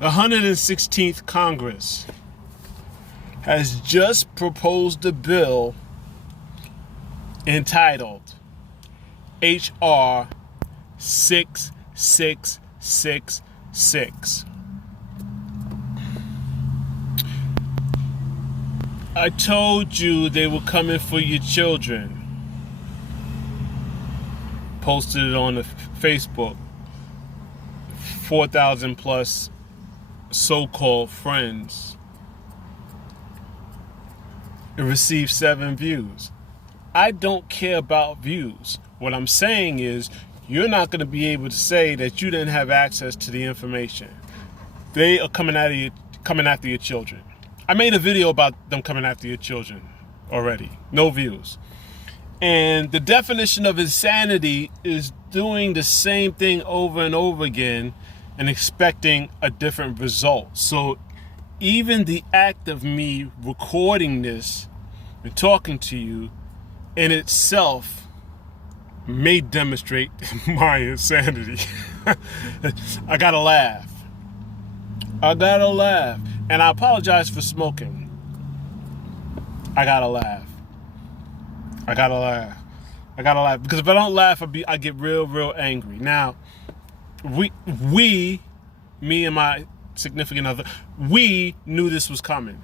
The 116th Congress has just proposed a bill entitled H.R. 6666. I told you they were coming for your children. Posted it on the Facebook. 4,000 plus so-called friends. It received 7 views. I don't care about views. What I'm saying is you're not going to be able to say that you didn't have access to the information. They are coming after your children. I made a video about them coming after your children already. No views. And the definition of insanity is doing the same thing over and over again and expecting a different result. So even the act of me recording this and talking to you in itself may demonstrate my insanity. I gotta laugh. And I apologize for smoking. I gotta laugh. Because if I don't laugh, I get real angry. Now, me and my significant other, we knew this was coming.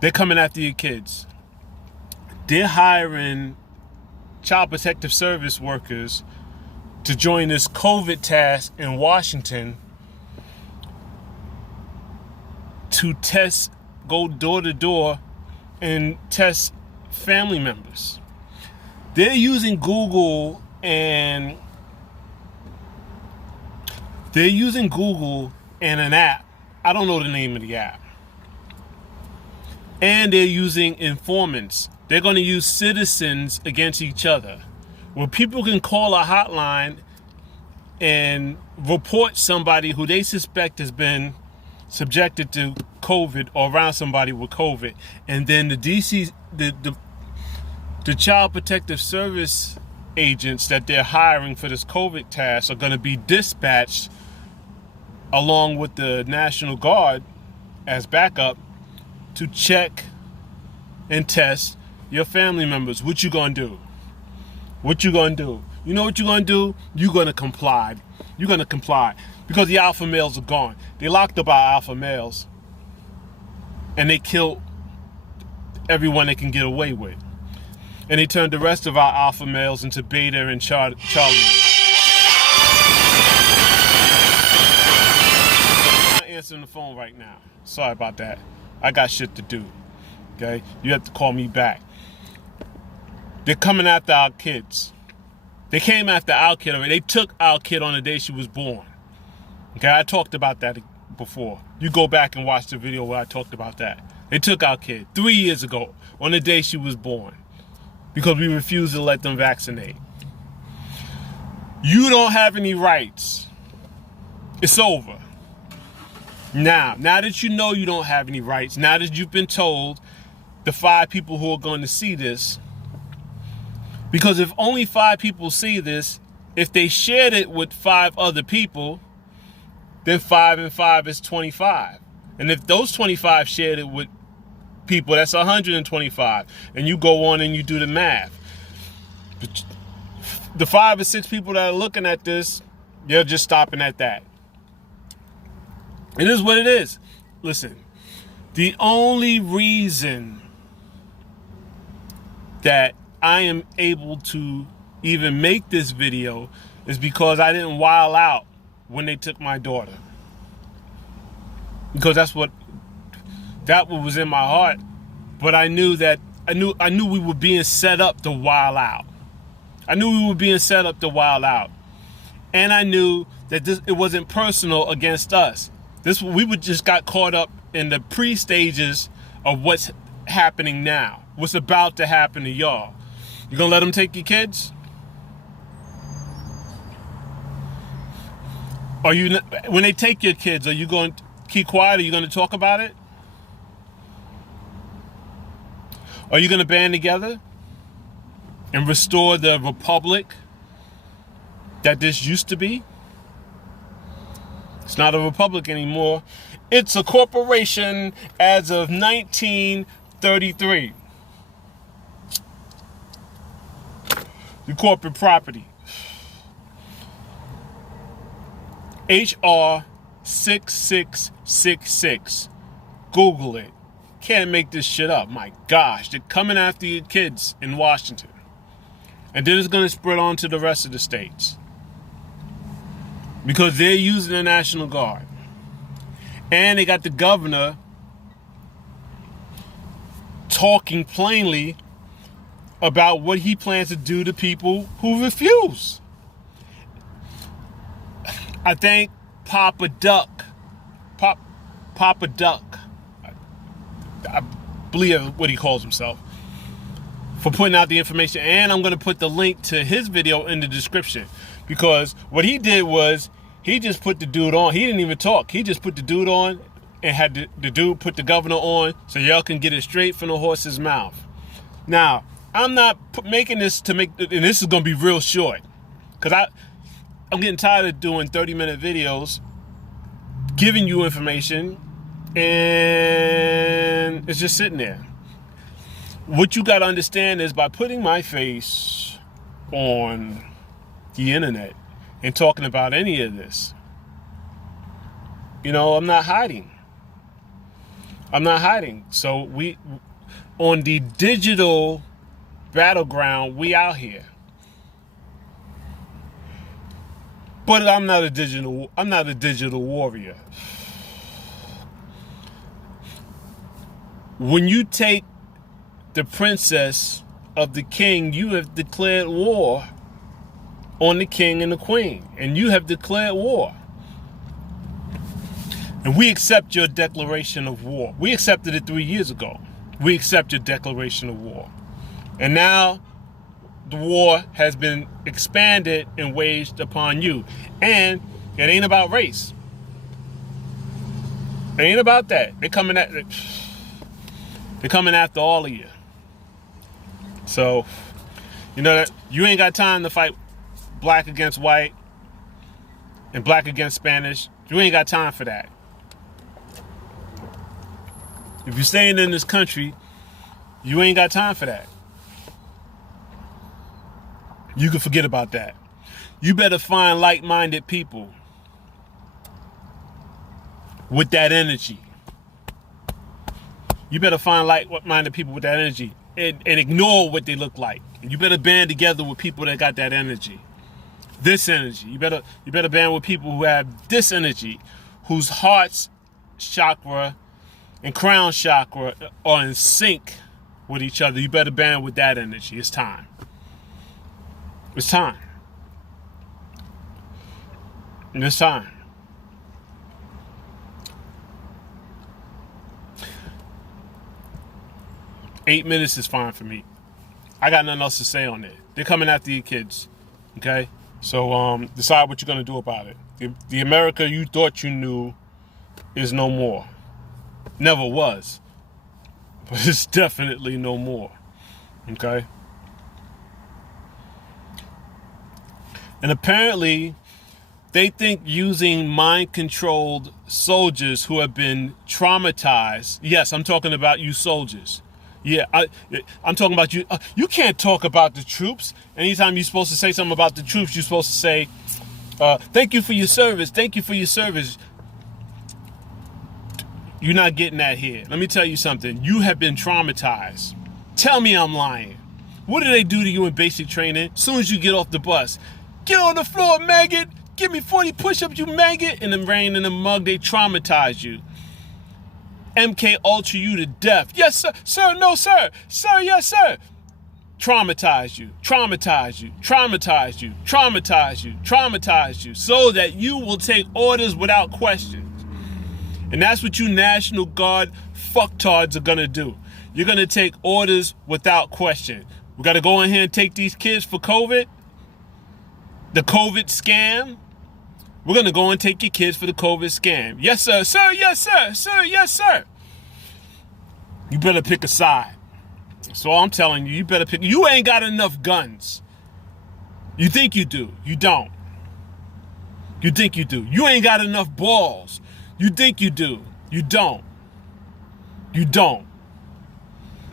They're coming after your kids. They're hiring Child Protective Service workers to join this COVID task in Washington to go door to door and test family members. They're using Google and an app. I don't know the name of the app. And they're using informants. They're going to use citizens against each other, where people can call a hotline and report somebody who they suspect has been subjected to COVID or around somebody with COVID. And then the Child Protective Service agents that they're hiring for this COVID task are going to be dispatched along with the National Guard as backup to check and test your family members. What you gonna do? You know what you're gonna do? You're gonna comply. Because the alpha males are gone. They locked up our alpha males and they killed everyone they can get away with. And they turned the rest of our alpha males into Beta and Charlie. I'm not answering the phone right now. Sorry about that. I got shit to do. Okay? You have to call me back. They're coming after our kids. They came after our kid already. They took our kid on the day she was born. Okay? I talked about that before. You go back and watch the video where I talked about that. They took our kid 3 years ago on the day she was born because we refused to let them vaccinate. You don't have any rights. It's over. Now that you know you don't have any rights, now that you've been told the 5 people who are going to see this, because if only 5 people see this, if they shared it with 5 other people, then 5 and 5 is 25. And if those 25 shared it with people, that's 125. And you go on and you do the math. The 5 or 6 people that are looking at this, they're just stopping at that. It is what it is. Listen, the only reason that I am able to even make this video is because I didn't wild out when they took my daughter. Because that was in my heart. But I knew we were being set up to wild out. And I knew that it wasn't personal against us. We would just got caught up in the pre-stages of what's happening now. What's about to happen to y'all. You gonna let them take your kids? When they take your kids, are you going to keep quiet? Are you going to talk about it? Are you going to band together and restore the republic that this used to be? It's not a republic anymore. It's a corporation as of 1933. The corporate property. HR 6666. Google it. Can't make this shit up. My gosh, they're coming after your kids in Washington. And then it's going to spread on to the rest of the states. Because they're using the National Guard. And they got the governor talking plainly about what he plans to do to people who refuse. I thank Papa Duck. Papa Duck. I believe what he calls himself. For putting out the information. And I'm going to put the link to his video in the description. Because what he did was, he just put the dude on. He didn't even talk. He just put the dude on and had the dude put the governor on so y'all can get it straight from the horse's mouth. Now, I'm not making this to make, and this is going to be real short. Because I'm getting tired of doing 30-minute videos, giving you information, and it's just sitting there. What you got to understand is by putting my face on the internet and talking about any of this, I'm not hiding. So we, on the digital battleground, we out here. But I'm not a digital warrior. When you take the princess of the king, you have declared war on the king and the queen. And you have declared war. And we accept your declaration of war. We accepted it 3 years ago. We accept your declaration of war. And now the war has been expanded and waged upon you. And it ain't about race. It ain't about that. They're coming after all of you. So, that you ain't got time to fight black against white and black against Spanish. You ain't got time for that. If you're staying in this country, you ain't got time for that. You can forget about that. You better find like-minded people with that energy. You better find like-minded people with that energy and ignore what they look like. And you better band together with people that got that energy. This energy. You better band with people who have this energy, whose heart's chakra and crown chakra are in sync with each other. You better band with that energy. It's time. It's time. It's time. Eight minutes is fine for me. I got nothing else to say on it. They're coming after your kids. Okay? So decide what you're going to do about it. The America you thought you knew is no more. Never was. But it's definitely no more. Okay? And apparently, they think using mind-controlled soldiers who have been traumatized. Yes, I'm talking about you soldiers. Yeah, I'm talking about you. You can't talk about the troops. Anytime you're supposed to say something about the troops, you're supposed to say, thank you for your service. Thank you for your service. You're not getting that here. Let me tell you something. You have been traumatized. Tell me I'm lying. What do they do to you in basic training? As soon as you get off the bus, get on the floor, maggot. Give me 40 push-ups, you maggot. In the rain, in the mug, they traumatize you. MK Ultra you to death. Yes, sir. Sir, no, sir. Sir, yes, sir. Traumatize you. Traumatize you. Traumatize you. Traumatize you. Traumatize you. So that you will take orders without questions. And that's what you National Guard fucktards are going to do. You're going to take orders without question. We got to go in here and take these kids for COVID. The COVID scam. We're going to go and take your kids for the COVID scam. Yes, sir. Sir, yes, sir. Sir, yes, sir. You better pick a side. So I'm telling you, you better pick. You ain't got enough guns. You think you do. You don't. You think you do. You ain't got enough balls. You think you do. You don't. You don't.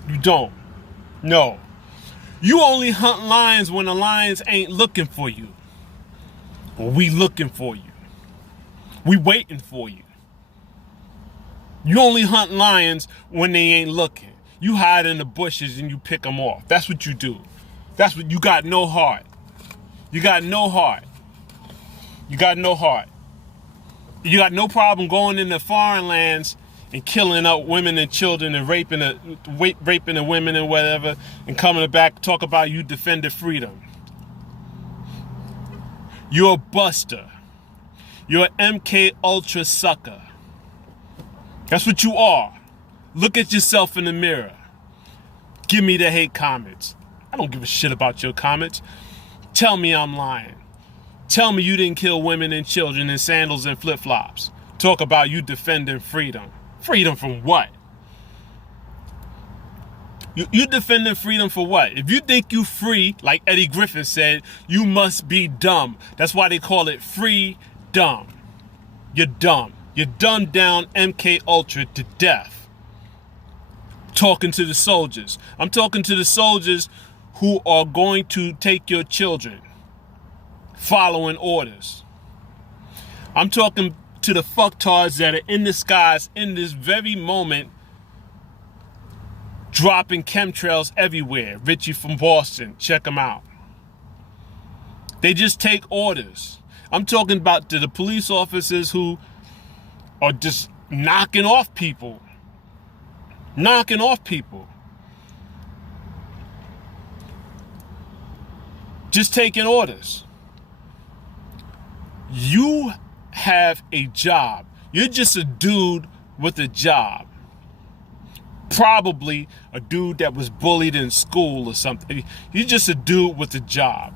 You don't. No. You only hunt lions when the lions ain't looking for you. Well, we looking for you. We waiting for you. You only hunt lions when they ain't looking. You hide in the bushes and you pick them off. That's what you do. That's what you got. No heart. You got no heart. You got no heart. You got no problem going into foreign lands and killing up women and children and raping the women and whatever, and coming back talk about you defended freedom. You're a buster. You're an MK Ultra sucker. That's what you are. Look at yourself in the mirror. Give me the hate comments. I don't give a shit about your comments. Tell me I'm lying. Tell me you didn't kill women and children in sandals and flip-flops. Talk about you defending freedom. Freedom from what? You defending freedom for what? If you think you free, like Eddie Griffin said, you must be dumb. That's why they call it free dumb. You're dumb. You dumbed down MK Ultra to death. Talking to the soldiers. I'm talking to the soldiers who are going to take your children. Following orders. I'm talking to the fucktards that are in the skies in this very moment, dropping chemtrails everywhere. Richie from Boston, check them out. They just take orders. I'm talking about to the police officers who are just knocking off people. Knocking off people. Just taking orders. You have a job. You're just a dude with a job. Probably a dude that was bullied in school or something. You're just a dude with a job.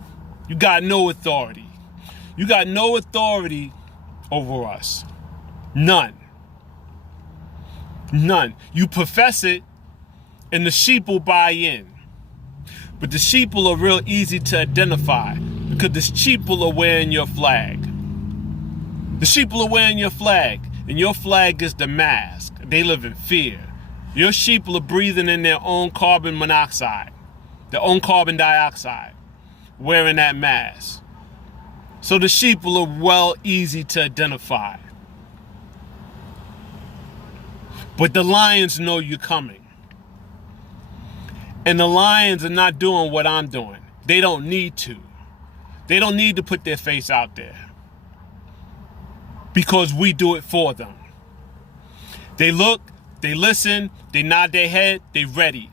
You got no authority. You got no authority over us. None. None. You profess it and the sheep will buy in. But the sheeple are real easy to identify because the sheeple are wearing your flag. The sheeple are wearing your flag, and your flag is the mask. They live in fear. Your sheeple are breathing in their own carbon monoxide, their own carbon dioxide, wearing that mask. So the sheeple are well easy to identify. But the lions know you're coming. And the lions are not doing what I'm doing. They don't need to. They don't need to put their face out there. Because we do it for them. They look, they listen, they nod their head, they ready.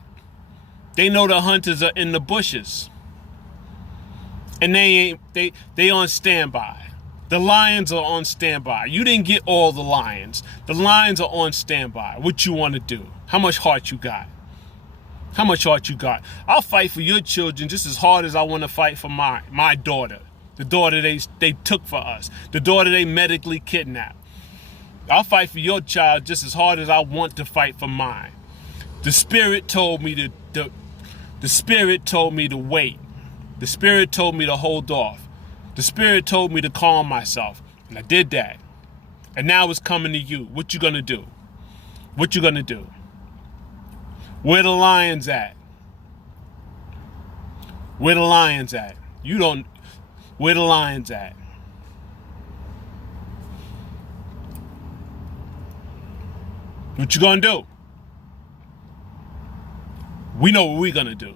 They know the hunters are in the bushes. And they on standby. The lions are on standby. You didn't get all the lions. The lions are on standby. What you want to do? How much heart you got? How much heart you got? I'll fight for your children just as hard as I want to fight for my daughter. The daughter they took for us. The daughter they medically kidnapped. I'll fight for your child just as hard as I want to fight for mine. The spirit told me to the spirit told me to wait. The spirit told me to hold off. The spirit told me to calm myself. And I did that. And now it's coming to you. What you gonna do? What you gonna do? Where the lions at? Where the lions at? You don't. Where the lions at? What you gonna do? We know what we're gonna do.